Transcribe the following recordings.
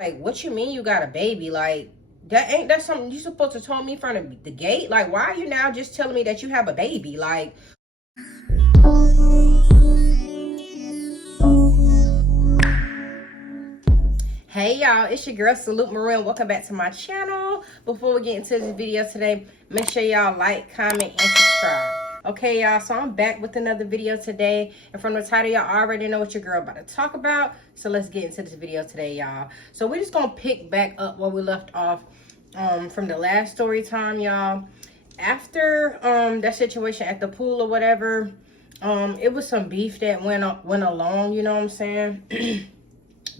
Like, what you mean you got a baby? Like, that something you supposed to tell me from the gate? Like, why are you now just telling me that you have a baby? Like, hey y'all, it's your girl Salute Marin. Welcome back to my channel. Before we get into this video today, make sure y'all like, comment, and subscribe. Okay, y'all, so I'm back with another video today, and from the title, y'all already know what your girl about to talk about. So let's get into this video today, y'all. So we're just gonna pick back up where we left off from the last story time, y'all. After that situation at the pool or whatever, it was some beef that went along, you know what I'm saying?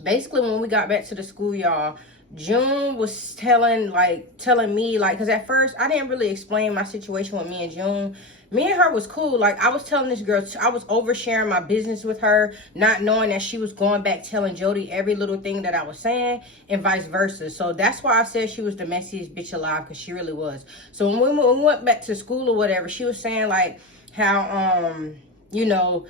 Basically, when we got back to the school, y'all, June was telling me, like, because at first I didn't really explain my situation with me and June. Me and her was cool. Like, I was telling this girl, I was oversharing my business with her, not knowing that she was going back telling Jody every little thing that I was saying, and vice versa. So that's why I said she was the messiest bitch alive, because she really was. So when we went back to school or whatever, she was saying, like, how, you know,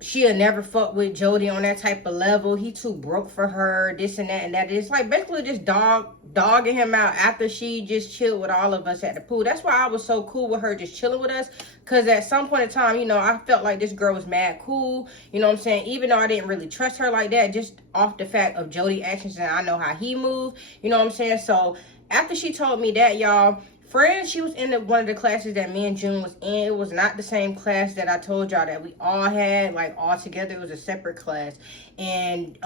she'll never fuck with Jody on that type of level. He too broke for her, this and that and that. It's like basically just dogging him out after she just chilled with all of us at the pool. That's why I was so cool with her just chilling with us, because at some point in time, you know, I felt like this girl was mad cool, you know what I'm saying? Even though I didn't really trust her like that, just off the fact of Jody actions, and I know how he moved, you know what I'm saying? So after she told me that, y'all, friends, she was in one of the classes that me and June was in. It was not the same class that I told y'all that we all had, like, all together. It was a separate class. And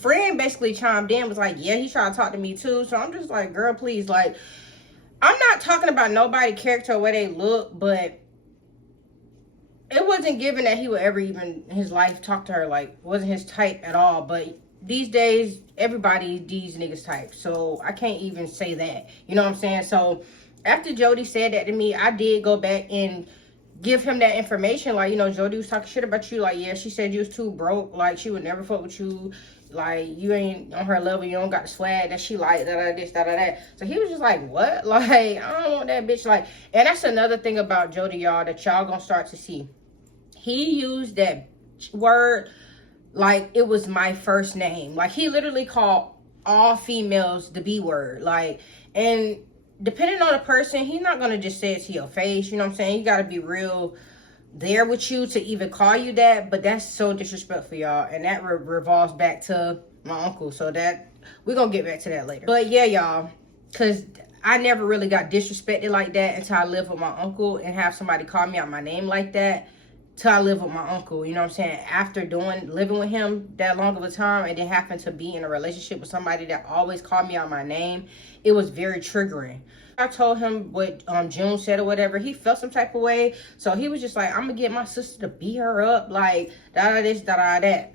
friend basically chimed in, was like, yeah, he's trying to talk to me too. So I'm just like, girl, please, like, I'm not talking about nobody's character or way they look, but it wasn't given that he would ever even in his life talk to her. Like, wasn't his type at all. But these days, everybody these niggas type. So I can't even say that. You know what I'm saying? So after Jody said that to me, I did go back and give him that information. Like, you know, Jody was talking shit about you. Like, yeah, she said you was too broke. Like, she would never fuck with you. Like, you ain't on her level. You don't got the swag that she like, this, that. So he was just like, what? Like, I don't want that bitch. Like, and that's another thing about Jody, y'all, that y'all gonna start to see. He used that word like it was my first name. Like, he literally called all females the B word. Like, and depending on the person, he's not gonna just say it to your face, you know what I'm saying? He gotta be real there with you to even call you that. But that's so disrespectful, y'all, and that revolves back to my uncle. So that we're gonna get back to that later. But yeah, y'all, because I never really got disrespected like that until I lived with my uncle, and have somebody call me out my name like that till I live with my uncle, you know what I'm saying? After living with him that long of a time, and then happen to be in a relationship with somebody that always called me out my name, it was very triggering. I told him what June said or whatever. He felt some type of way, so he was just like, I'm gonna get my sister to beat her up, like this, that.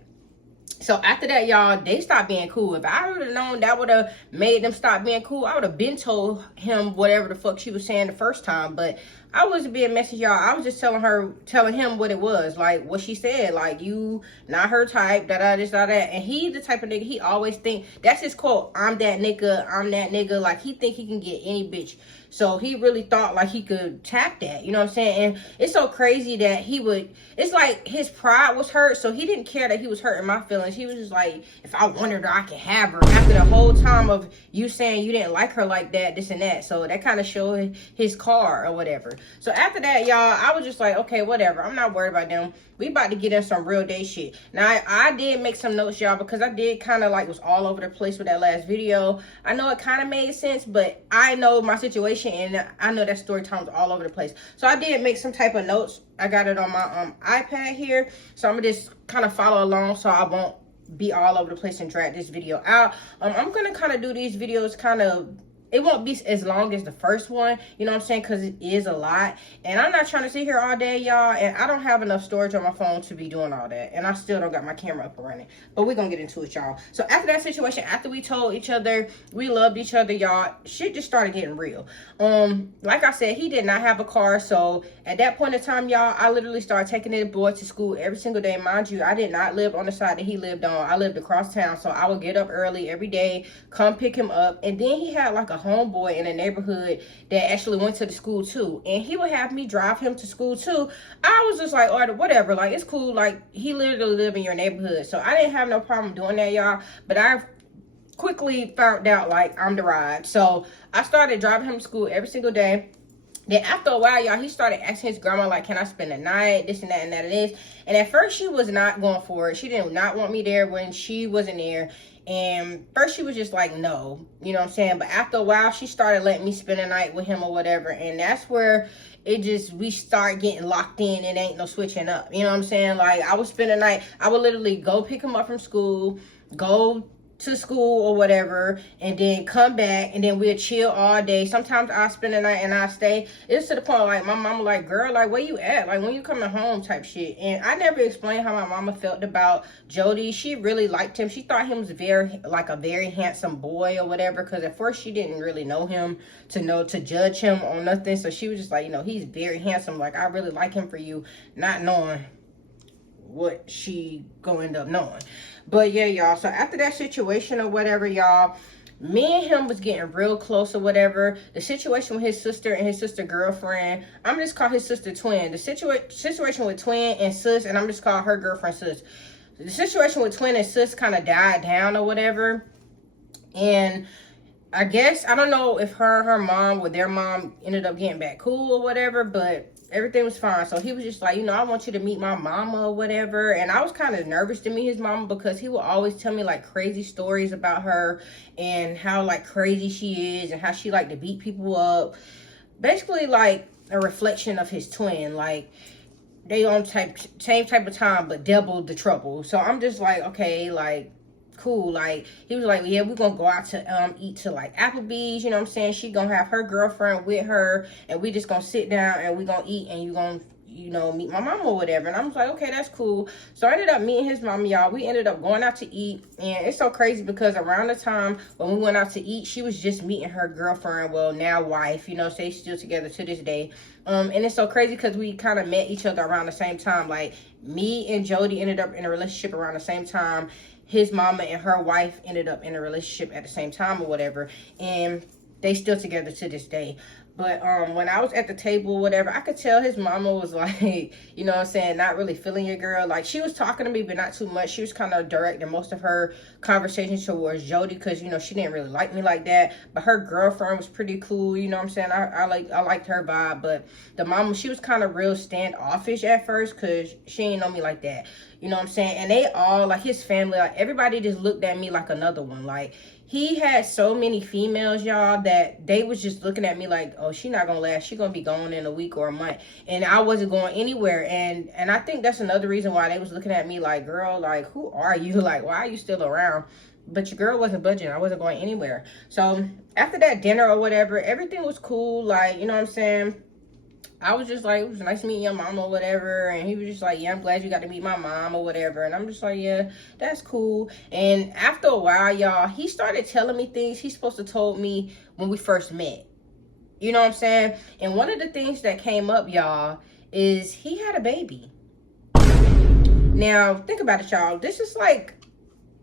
So after that, y'all, they stopped being cool. If I would have known that would have made them stop being cool, I would have been told him whatever the fuck she was saying the first time. But I wasn't being messy, y'all. I was just telling him what it was, like what she said, like, you not her type, this, that. And he the type of nigga, he always think, that's his quote, I'm that nigga. Like, he think he can get any bitch. So he really thought like he could tap that, you know what I'm saying? And it's so crazy that it's like his pride was hurt, so he didn't care that he was hurting my feelings. He was just like, if I wanted her, I can have her. After the whole time of you saying you didn't like her like that, this and that. So that kind of showed his car or whatever. So after that, y'all, I was just like, okay, whatever. I'm not worried about them. We about to get in some real day shit. Now, I did make some notes, y'all, because I did kind of like was all over the place with that last video. I know it kind of made sense, but I know my situation, and I know that story time was all over the place. So I did make some type of notes. I got it on my iPad here. So I'm going to just kind of follow along so I won't be all over the place and drag this video out. I'm going to kind of do these videos kind of, it won't be as long as the first one, you know what I'm saying, because it is a lot, and I'm not trying to sit here all day, y'all, and I don't have enough storage on my phone to be doing all that, and I still don't got my camera up and running. But we're gonna get into it, y'all. So after that situation, after we told each other we loved each other, y'all, shit just started getting real. Like I said, he did not have a car, so at that point in time, y'all, I literally started taking the boy to school every single day. Mind you, I did not live on the side that he lived on. I lived across town, so I would get up early every day, come pick him up, and then he had like a homeboy in the neighborhood that actually went to the school too, and he would have me drive him to school too. I was just like, oh, whatever, like, it's cool, like, he literally live in your neighborhood, so I didn't have no problem doing that, y'all. But I quickly found out like I'm the ride. So I started driving him to school every single day. Then after a while, y'all, he started asking his grandma, like, can I spend the night, this and that and that and this. And at first, she was not going for it. She did not want me there when she wasn't there. And first, she was just like, no, you know what I'm saying? But after a while, she started letting me spend the night with him or whatever. And that's where we start getting locked in. It ain't no switching up. You know what I'm saying? Like, I would spend the night. I would literally go pick him up from school, go to school or whatever, and then come back, and then we'll chill all day. Sometimes I spend the night and I stay. It's to the point like my mama like, girl, like where you at, like when you coming home type shit. And I never explained how my mama felt about Jody. She really liked him. She thought him was a very handsome boy or whatever, because at first she didn't really know him to judge him on nothing. So she was just like, you know, he's very handsome, like I really like him for you, not knowing what she gonna end up knowing. But yeah, y'all, so after that situation or whatever, y'all, me and him was getting real close or whatever. The situation with his sister and his sister girlfriend, I'm just call his sister Twin. The situation with Twin and Sis, and I'm just call her girlfriend Sis. The situation with Twin and Sis kind of died down or whatever. And I guess, I don't know if her mom or their mom ended up getting back cool or whatever, but everything was fine. So he was just like, you know, I want you to meet my mama or whatever. And I was kind of nervous to meet his mama because he would always tell me like crazy stories about her and how like crazy she is and how she like to beat people up. Basically like a reflection of his twin. Like they on same type of time, but double the trouble. So I'm just like, okay, like cool. Like he was like, yeah, we're gonna go out to eat to like Applebee's, you know what I'm saying? She gonna have her girlfriend with her, and we just gonna sit down and we gonna eat, and you gonna, you know, meet my mama or whatever. And I was like, okay, that's cool. So I ended up meeting his mama, y'all. We ended up going out to eat, and it's so crazy because around the time when we went out to eat, she was just meeting her girlfriend, well, now wife, you know, so they still together to this day. And it's so crazy because we kind of met each other around the same time. Like me and Jody ended up in a relationship around the same time. His mama and her wife ended up in a relationship at the same time or whatever, and they still together to this day. But when I was at the table or whatever, I could tell his mama was like, you know what I'm saying, not really feeling your girl. Like she was talking to me, but not too much. She was kind of directing most of her conversations towards Jody because, you know, she didn't really like me like that. But her girlfriend was pretty cool, you know what I'm saying? I liked her vibe. But the mama, she was kind of real standoffish at first because she ain't know me like that. You know what I'm saying? And they all, like his family, like everybody just looked at me like another one. Like he had so many females, y'all, that they was just looking at me like, oh, she not gonna last. She gonna be gone in a week or a month. And I wasn't going anywhere. And I think that's another reason why they was looking at me like, girl, like, who are you? Like, why are you still around? But your girl wasn't budging. I wasn't going anywhere. So after that dinner or whatever, everything was cool. Like, you know what I'm saying? I was just like, it was nice meeting your mom or whatever. And he was just like, yeah, I'm glad you got to meet my mom or whatever. And I'm just like, yeah, that's cool. And after a while, y'all, he started telling me things he's supposed to told me when we first met. You know what I'm saying? And one of the things that came up, y'all, is he had a baby. Now, think about it, y'all. This is like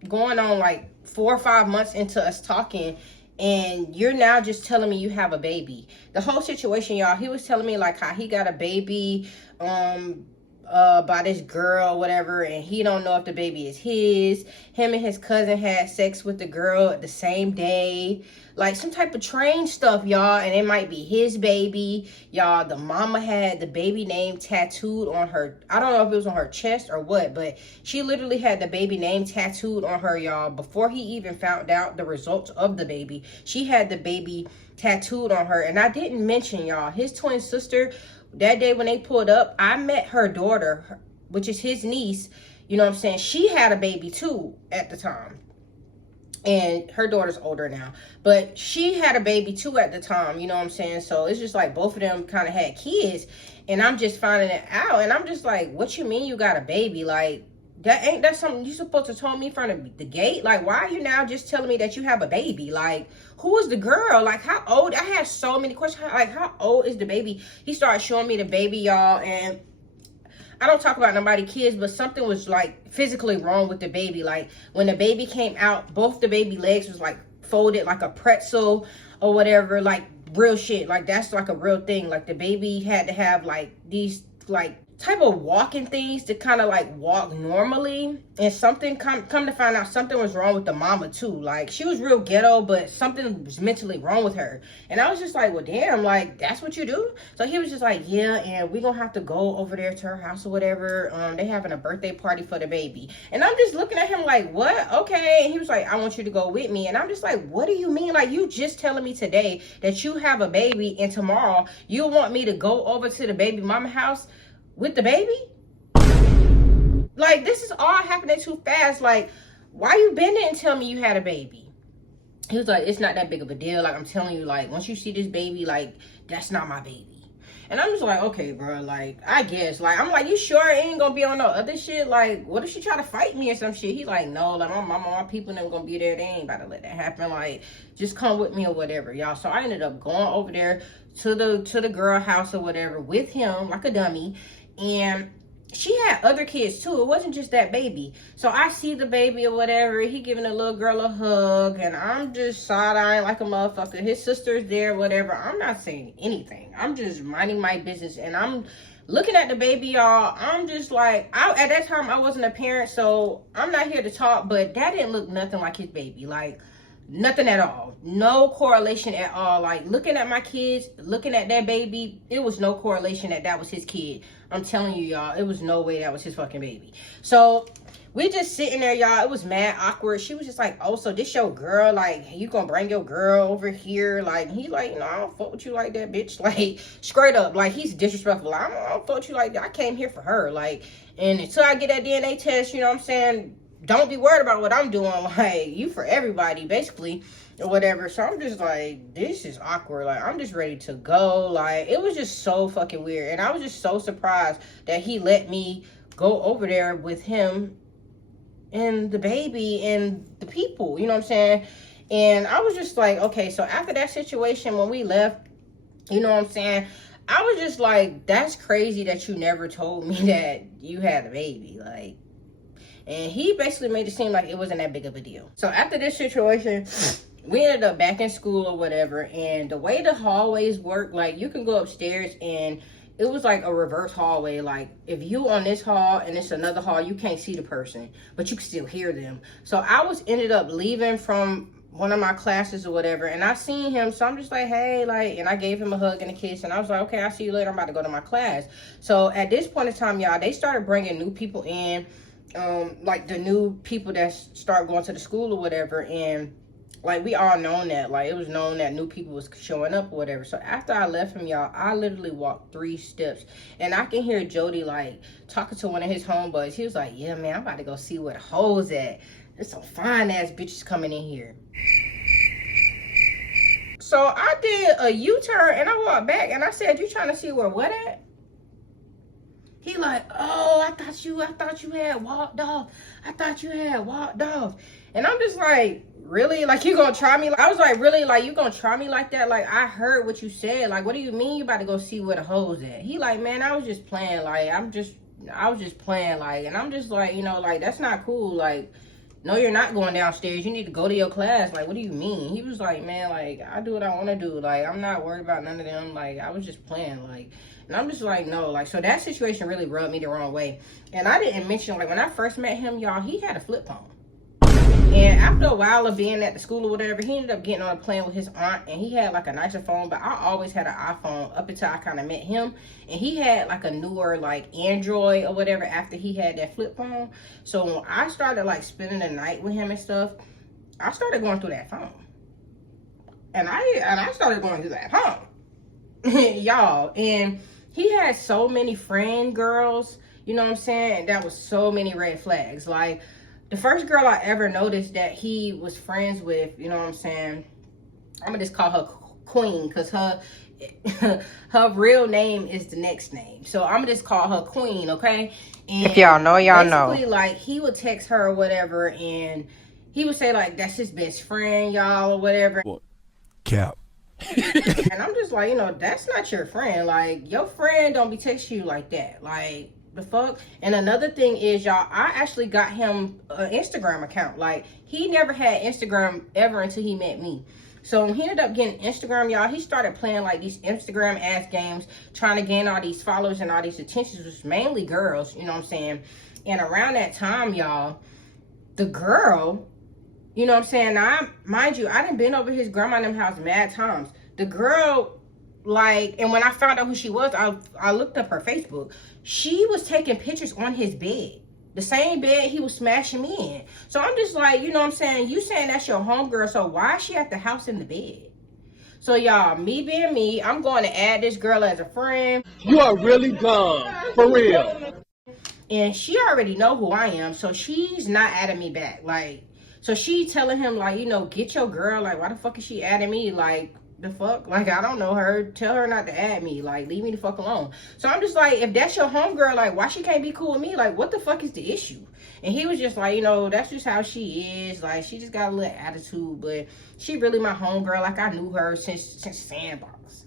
going on like 4 or 5 months into us talking, and you're now just telling me you have a baby. The whole situation, y'all, he was telling me like how he got a baby by this girl, whatever, and he don't know if the baby is his. Him and his cousin had sex with the girl at the same day. Like some type of train stuff, y'all, and it might be his baby. Y'all, the mama had the baby name tattooed on her. I don't know if it was on her chest or what, but she literally had the baby name tattooed on her, y'all, before he even found out the results of the baby. She had the baby tattooed on her. And I didn't mention, y'all, his twin sister, that day when they pulled up, I met her daughter, which is his niece. You know what I'm saying? She had a baby too at the time. And her daughter's older now. But she had a baby too at the time. You know what I'm saying? So it's just like both of them kind of had kids. And I'm just finding it out. And I'm just like, what you mean you got a baby? Like, that something you supposed to tell me from the gate? Like, why are you now just telling me that you have a baby? Like, who is the girl? Like, how old? I had so many questions. Like, how old is the baby? He started showing me the baby, y'all. And I don't talk about nobody's kids, but something was like physically wrong with the baby. Like when the baby came out, both the baby legs was like folded like a pretzel or whatever, like real shit. Like that's like a real thing. Like the baby had to have like these like type of walking things to kind of like walk normally, and something come to find out something was wrong with the mama too. Like, she was real ghetto, but something was mentally wrong with her. And I was just like, well, damn, like, that's what you do? So he was just like, yeah, and we gonna have to go over there to her house or whatever. They having a birthday party for the baby. And I'm just looking at him like, what? Okay. And he was like, I want you to go with me. And I'm just like, what do you mean? Like, you just telling me today that you have a baby, and tomorrow you want me to go over to the baby mama house with the baby? Like, this is all happening too fast. Like, why you been there and tell me you had a baby? He was like, it's not that big of a deal. Like, I'm telling you, like, once you see this baby, like, that's not my baby. And I'm just like, okay, bro, like, I guess. Like, I'm like, you sure it ain't gonna be on no other shit? Like, what if she try to fight me or some shit? He like, no, like, my mama, my people ain't gonna be there. They ain't about to let that happen. Like, just come with me or whatever, y'all. So I ended up going over there to the girl house or whatever with him, like a dummy. And she had other kids too. It wasn't just that baby. So I see the baby or whatever. He giving the little girl a hug, and I'm just side-eyeing like a motherfucker. His sister's there, whatever. I'm not saying anything. I'm just minding my business, and I'm looking at the baby, y'all. I'm just like, at that time I wasn't a parent, so I'm not here to talk, but that didn't look nothing like his baby. Like, nothing at all. No correlation at all. Like, looking at my kids, looking at that baby, it was no correlation that was his kid. I'm telling you, y'all, it was no way that was his fucking baby. So we just sitting there, y'all. It was mad awkward. She was just like, oh, so this your girl? Like, you gonna bring your girl over here? Like, he like, no, I don't fuck with you like that, bitch. Like, straight up, like, he's disrespectful. Like, I don't fuck with you like that. I came here for her. Like, and until I get that DNA test, you know what I'm saying, don't be worried about what I'm doing. Like, you for everybody, basically, or whatever. So I'm just like, this is awkward. Like, I'm just ready to go. Like, it was just so fucking weird. And I was just so surprised that he let me go over there with him and the baby and the people, you know what I'm saying? And I was just like, okay, so after that situation, when we left, you know what I'm saying, I was just like, that's crazy that you never told me that you had a baby. Like, and he basically made it seem like it wasn't that big of a deal. So after this situation, we ended up back in school or whatever. And the way the hallways work, like, you can go upstairs, and it was like a reverse hallway. Like, if you on this hall and it's another hall, you can't see the person, but you can still hear them. So I ended up leaving from one of my classes or whatever, and I seen him. So I'm just like, hey, like, and I gave him a hug and a kiss, and I was like, okay, I'll see you later. I'm about to go to my class. So at this point in time, y'all, they started bringing new people in. Like, the new people that start going to the school or whatever, and like, we all known that, like, it was known that new people was showing up or whatever. So after I left him, y'all, I literally walked 3 steps, and I can hear Jody, like, talking to one of his homeboys. He was like, yeah, man, I'm about to go see where the hoes at. There's some fine ass bitches coming in here. So I did a U-turn, and I walked back, and I said, you trying to see where what at? He like, oh, I thought you had walked off. I thought you had walked off. And I'm just like, really? Like, you gonna try me? I was like, really? Like, you gonna try me like that? Like, I heard what you said. Like, what do you mean you about to go see where the hoes at? He like, man, I was just playing. Like, I was just playing. Like, and I'm just like, you know, like, that's not cool. Like, no, you're not going downstairs. You need to go to your class. Like, what do you mean? He was like, man, like, I do what I want to do. Like, I'm not worried about none of them. Like, I was just playing. Like, and I'm just like, no. Like, so that situation really rubbed me the wrong way. And I didn't mention, like, when I first met him, y'all, he had a flip phone. And after a while of being at the school or whatever, he ended up getting on a plane with his aunt, and he had like a nicer phone. But I always had an iPhone up until I kind of met him, and he had like a newer like Android or whatever after he had that flip phone. So when I started like spending the night with him and stuff, I started going through that phone, and I started going through that phone, y'all. And he had so many friend girls, you know what I'm saying? That was so many red flags. Like, the first girl I ever noticed that he was friends with, you know what I'm saying, I'm gonna just call her Queen, because her real name is the next name. So I'm gonna just call her Queen, okay? And if y'all know, y'all know. Basically, like, he would text her or whatever, and he would say, like, that's his best friend, y'all, or whatever. What? Cap. And I'm just like, you know, that's not your friend. Like, your friend don't be texting you like that. Like, The fuck? And another thing is, y'all, I actually got him an Instagram account. Like, he never had Instagram ever until he met me. So when he ended up getting Instagram, y'all, he started playing like these Instagram ass games, trying to gain all these followers and all these attentions, which was mainly girls, you know what I'm saying? And around that time, y'all, the girl, you know what I'm saying? Now, mind you, I done been over his grandma and them house mad times. The girl, like, and when I found out who she was, I looked up her Facebook. She was taking pictures on his bed. The same bed he was smashing me in. So I'm just like, you know what I'm saying? You saying that's your homegirl, so why is she at the house in the bed? So y'all, me being me, I'm going to add this girl as a friend. You are really dumb, for real. And she already know who I am, so she's not adding me back. Like, so she telling him, like, you know, get your girl. Like, why the fuck is she adding me? Like, the fuck? Like, I don't know her. Tell her not to add me. Like, leave me the fuck alone. So I'm just like, if that's your homegirl, like, why she can't be cool with me? Like, what the fuck is the issue? And he was just like, you know, that's just how she is. Like, she just got a little attitude, but she really my homegirl. Like, I knew her since Sandbox.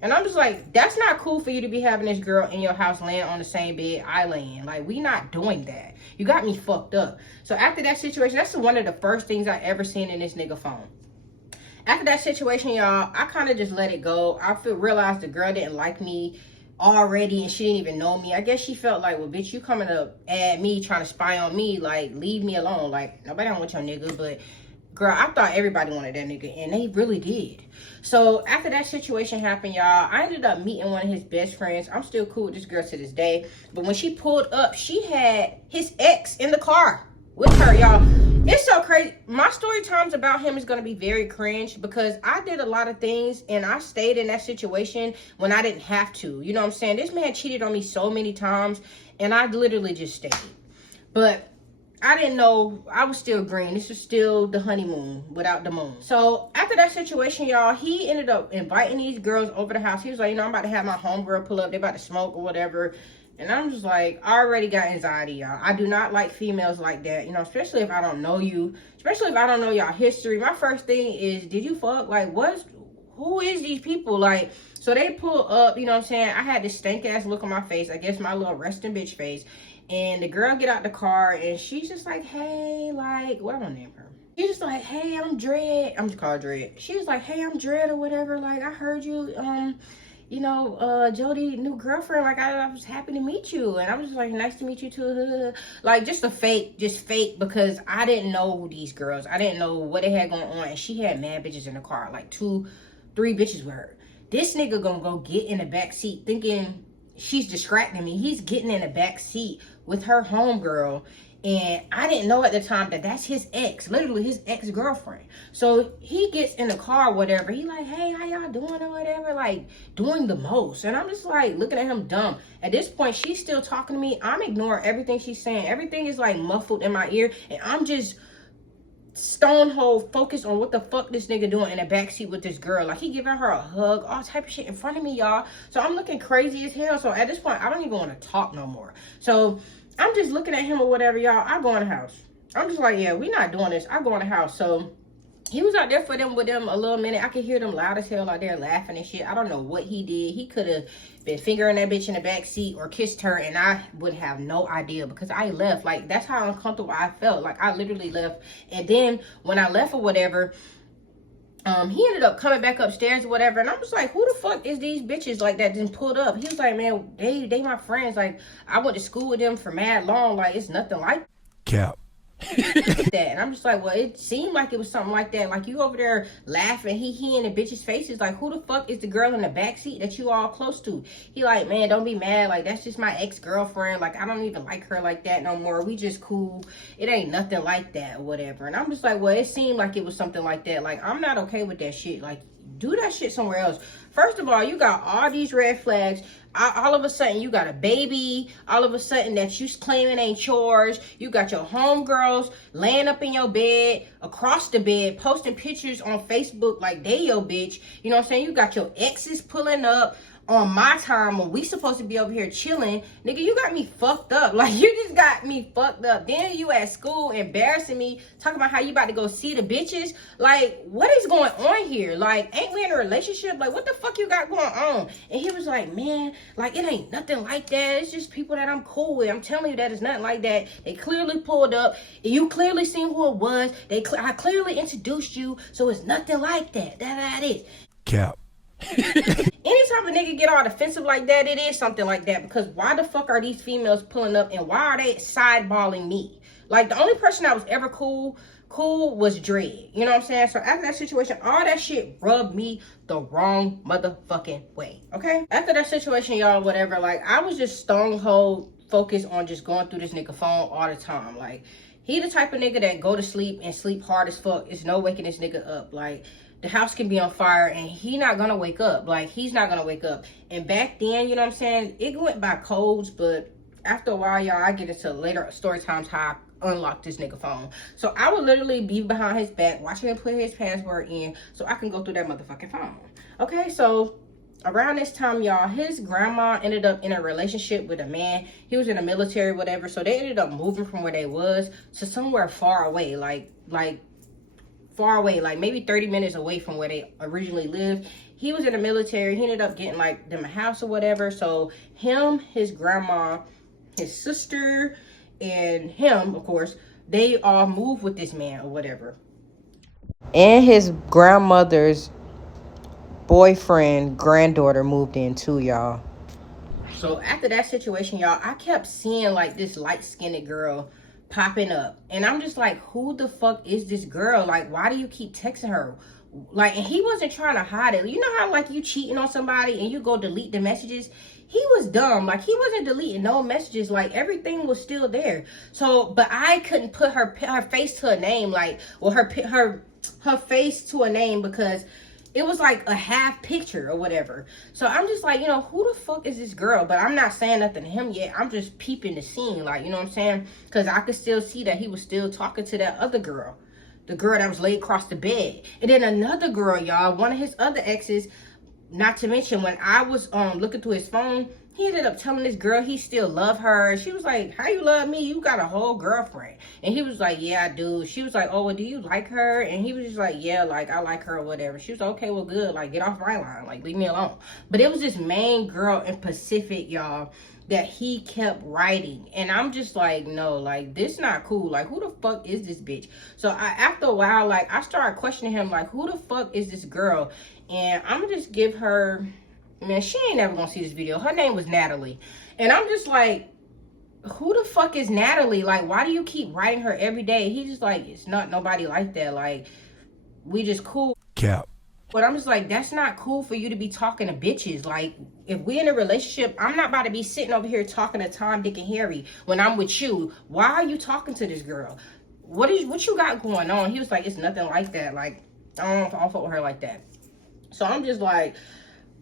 And I'm just like, that's not cool for you to be having this girl in your house laying on the same bed I lay in. Like, we not doing that. You got me fucked up. So after that situation, that's one of the first things I ever seen in this nigga phone. After that situation, y'all, I kind of just let it go. I realized the girl didn't like me already and she didn't even know me. I guess she felt like, well, bitch, you coming to add me, trying to spy on me. Like, leave me alone. Like, nobody don't want your nigga, but girl, I thought everybody wanted that nigga, and they really did. So after that situation happened, y'all, I ended up meeting one of his best friends. I'm still cool with this girl to this day. But when she pulled up, she had his ex in the car with her, y'all. It's so crazy. My story times about him is going to be very cringe because I did a lot of things and I stayed in that situation when I didn't have to. You know what I'm saying? This man cheated on me so many times and I literally just stayed. But I didn't know. I was still green. This was still the honeymoon without the moon. So after that situation, y'all, he ended up inviting these girls over the house. He was like, you know, I'm about to have my homegirl pull up. They about to smoke or whatever. And I'm just like, I already got anxiety, y'all. I do not like females like that, you know, especially if I don't know you, especially if I don't know y'all history. My first thing is, did you fuck? Like, who is these people? Like, so they pull up, you know what I'm saying? I had this stank ass look on my face, I guess my little resting bitch face. And the girl get out the car and she's just like, hey, like, what am I name her? She's just like, hey, I'm Dread. I'm just called Dread. She was like, hey, I'm Dread or whatever. Like, I heard you, you know, Jody, new girlfriend, like, I was happy to meet you. And I was just like, nice to meet you too. Like, just fake, because I didn't know these girls. I didn't know what they had going on. And she had mad bitches in the car, like 2-3 bitches with her. This nigga gonna go get in the back seat thinking she's distracting me. He's getting in the back seat with her homegirl. And I didn't know at the time that that's his ex, literally his ex-girlfriend. So he gets in the car, whatever. He like, hey, how y'all doing or whatever? Like, doing the most. And I'm just like, looking at him dumb. At this point, she's still talking to me. I'm ignoring everything she's saying. Everything is like muffled in my ear. And I'm just stonehold focused on what the fuck this nigga doing in the backseat with this girl. Like, he giving her a hug, all type of shit in front of me, y'all. So I'm looking crazy as hell. So at this point, I don't even want to talk no more. So I'm just looking at him or whatever, y'all. I go in the house. I'm just like, yeah, we not doing this. I go in the house. So he was out there with them a little minute. I could hear them loud as hell out there laughing and shit. I don't know what he did. He could have been fingering that bitch in the back seat or kissed her, and I would have no idea because I left. Like, that's how uncomfortable I felt. Like, I literally left. And then when I left or whatever, he ended up coming back upstairs or whatever, and I'm just like, who the fuck is these bitches like that just pulled up? He was like, man, they my friends. Like, I went to school with them for mad long. Like, it's nothing like cap that. And I'm just like, well, it seemed like it was something like that. Like, you over there laughing, he in the bitches' faces. Like, who the fuck is the girl in the backseat that you all close to? He like, man, don't be mad. Like, that's just my ex-girlfriend. Like, I don't even like her like that no more. We just cool. It ain't nothing like that or whatever. And I'm just like, well, it seemed like it was something like that. Like, I'm not okay with that shit. Like, do that shit somewhere else. First of all, you got all these red flags. All of a sudden, you got a baby. All of a sudden, that you claiming ain't yours. You got your homegirls laying up in your bed, across the bed, posting pictures on Facebook like they your bitch. You know what I'm saying? You got your exes pulling up. on my time when we supposed to be over here chilling, nigga, you got me fucked up. Like, you just got me fucked up. Then you at school embarrassing me, talking about how you about to go see the bitches. Like, what is going on here? Like, ain't we in a relationship? Like, what the fuck you got going on? And he was like, man, like, it ain't nothing like that. It's just people that I'm cool with. I'm telling you that it's nothing like that. They clearly pulled up. You clearly seen who it was. I clearly introduced you, so it's nothing like that. That is. Cap. Anytime a nigga get all defensive like that, it is something like that. Because why the fuck are these females pulling up and why are they sideballing me? Like, the only person that was ever cool was Dread. You know what I'm saying? So after that situation, all that shit rubbed me the wrong motherfucking way. Okay? After that situation, y'all, whatever, like, I was just stone cold focused on just going through this nigga phone all the time. Like, he the type of nigga that go to sleep and sleep hard as fuck. It's no waking this nigga up. Like, the house can be on fire and he not gonna wake up. Like, he's not gonna wake up. And back then, you know what I'm saying, it went by codes, but after a while, y'all, I get into later story times how I unlocked this nigga phone. So I would literally be behind his back watching him put his password in so I can go through that motherfucking phone. Okay, so around this time, y'all, his grandma ended up in a relationship with a man. He was in the military, whatever. So they ended up moving from where they was to somewhere far away, like far away, like maybe 30 minutes away from where they originally lived. He was in the military. He ended up getting like them a house or whatever. So him, his grandma, his sister, and him, of course, they all moved with this man or whatever. And his grandmother's boyfriend, granddaughter moved in too, y'all. So after that situation, y'all, I kept seeing like this light-skinned girl popping up, and I'm just like, who the fuck is this girl? Like, why do you keep texting her? Like, and he wasn't trying to hide it. You know how like you cheating on somebody and you go delete the messages? He was dumb. Like, he wasn't deleting no messages. Like, everything was still there. So, but I couldn't put her face to a name, like, well, her face to a name, because it was like a half picture or whatever. So I'm just like, you know, who the fuck is this girl? But I'm not saying nothing to him yet. I'm just peeping the scene, like, you know what I'm saying? Because I could still see that he was still talking to that other girl, the girl that was laid across the bed. And then another girl, y'all, one of his other exes, not to mention when I was looking through his phone, he ended up telling this girl he still loved her. She was like, how you love me? You got a whole girlfriend. And he was like, yeah, I do. She was like, oh, well, do you like her? And he was just like, yeah, like, I like her or whatever. She was like, okay, well, good. Like, get off my line. Like, leave me alone. But it was this main girl in Pacific, y'all, that he kept writing. And I'm just like, no, like, this not cool. Like, who the fuck is this bitch? So after a while, like, I started questioning him, like, who the fuck is this girl? And I'm gonna just give her, man, she ain't never gonna see this video. Her name was Natalie. And I'm just like, who the fuck is Natalie? Like, why do you keep writing her every day? He's just like, it's not nobody like that. Like, we just cool. Cap. But I'm just like, that's not cool for you to be talking to bitches. Like, if we're in a relationship, I'm not about to be sitting over here talking to Tom, Dick, and Harry when I'm with you. Why are you talking to this girl? What you got going on? He was like, it's nothing like that. Like, I don't fuck with her like that. So I'm just like,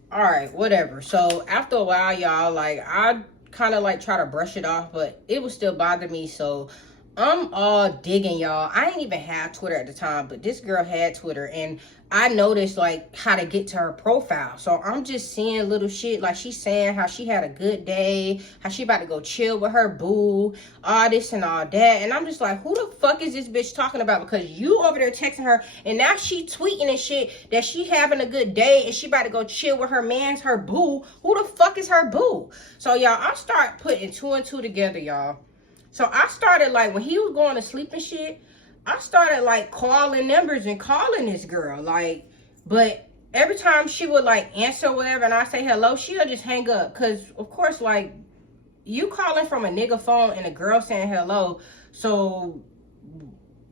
all right, whatever. So after a while, y'all, like, I kind of like try to brush it off, but it was still bothering me. So I'm all digging, y'all. I didn't even have Twitter at the time, but this girl had Twitter, and I noticed like how to get to her profile. So I'm just seeing little shit, like she's saying how she had a good day, how she about to go chill with her boo, all this and all that. And I'm just like, who the fuck is this bitch talking about? Because you over there texting her, and now she tweeting and shit that she having a good day and she about to go chill with her man's, her boo. Who the fuck is her boo? So y'all, I start putting two and two together, y'all. So I started, like, when he was going to sleep and shit, I started like calling numbers and calling this girl, like, but every time she would like answer whatever and I say hello, she'll just hang up. Cause of course, like, you calling from a nigga phone and a girl saying hello, so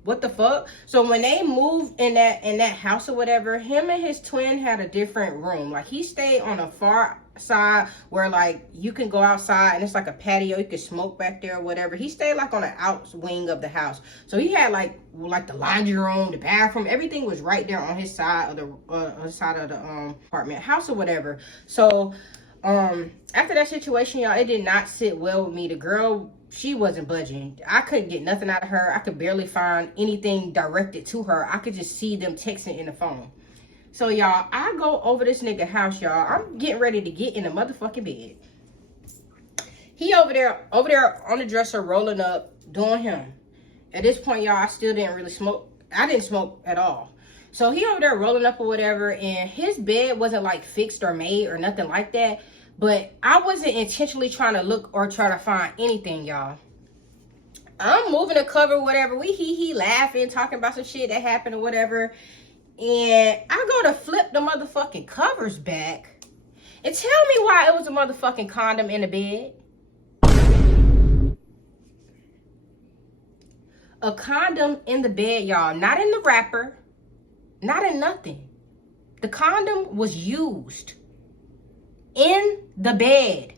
what the fuck? So when they moved in that house or whatever, him and his twin had a different room. Like, he stayed on a far side where like you can go outside and it's like a patio, you can smoke back there or whatever. He stayed like on the out wing of the house. So he had like the laundry room, the bathroom, everything was right there on his side of the apartment house or whatever. So after that situation, y'all, it did not sit well with me. The girl, she wasn't budging. I couldn't get nothing out of her. I could barely find anything directed to her. I could just see them texting in the phone. So, y'all, I go over this nigga house, y'all. I'm getting ready to get in the motherfucking bed. He over there on the dresser, rolling up, doing him. At this point, y'all, I still didn't really smoke. I didn't smoke at all. So, he over there rolling up or whatever, and his bed wasn't, like, fixed or made or nothing like that. But I wasn't intentionally trying to look or try to find anything, y'all. I'm moving the cover, whatever. We he laughing, talking about some shit that happened or whatever. And I go to flip the motherfucking covers back. And tell me why it was a motherfucking condom in the bed. A condom in the bed, y'all. Not in the wrapper. Not in nothing. The condom was used in the bed.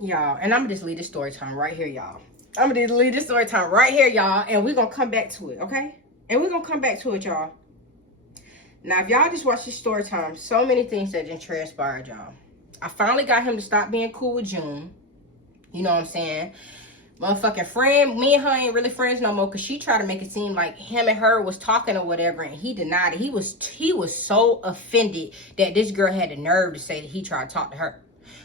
Y'all, and I'm gonna just leave this story time right here, y'all. I'm gonna just leave this story time right here, y'all, and we're gonna come back to it, okay? And we're gonna come back to it, y'all. Now, if y'all just watch this story time, so many things that didn't transpire, y'all. I finally got him to stop being cool with June. You know what I'm saying? Motherfucking friend, me and her ain't really friends no more, because she tried to make it seem like him and her was talking or whatever, and he denied it. He was so offended that this girl had the nerve to say that he tried to talk to her.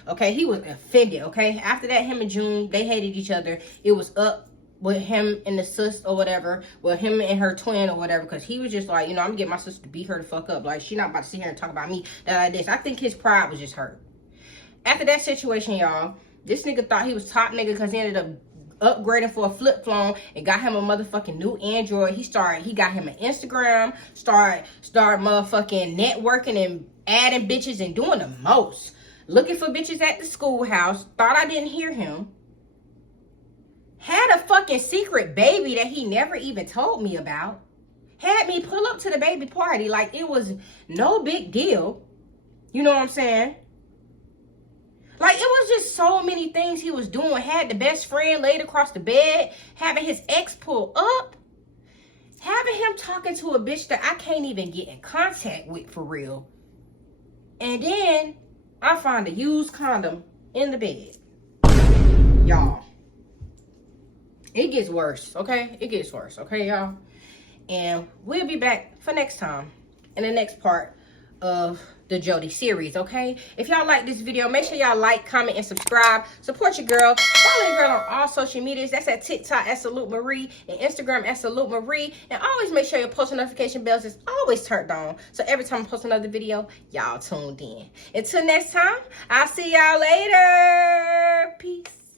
Okay, he was offended, okay? After that, him and June, they hated each other. It was up with him and the sis or whatever, with him and her twin or whatever, because he was just like, you know, I'm gonna get my sister to beat her the fuck up. Like, she not about to sit here and talk about me like this. I think his pride was just hurt. After that situation, y'all, this nigga thought he was top nigga because he ended up upgrading for a flip phone and got him a motherfucking new Android. He got him an Instagram, started motherfucking networking and adding bitches and doing the most. Looking for bitches at the schoolhouse. Thought I didn't hear him. Had a fucking secret baby that he never even told me about. Had me pull up to the baby party like it was no big deal. You know what I'm saying? Like, it was just so many things he was doing. Had the best friend laid across the bed. Having his ex pull up. Having him talking to a bitch that I can't even get in contact with for real. And then I find a used condom in the bed. Y'all. It gets worse, okay? It gets worse, okay, y'all? And we'll be back for next time. In the next part of the Jody series, okay? If y'all like this video, make sure y'all like, comment, and subscribe. Support your girl. Follow your girl on all social medias. That's at TikTok at Salute Marie and Instagram at Salute Marie. And always make sure your post notification bells is always turned on. So every time I post another video, y'all tuned in. Until next time, I'll see y'all later. Peace.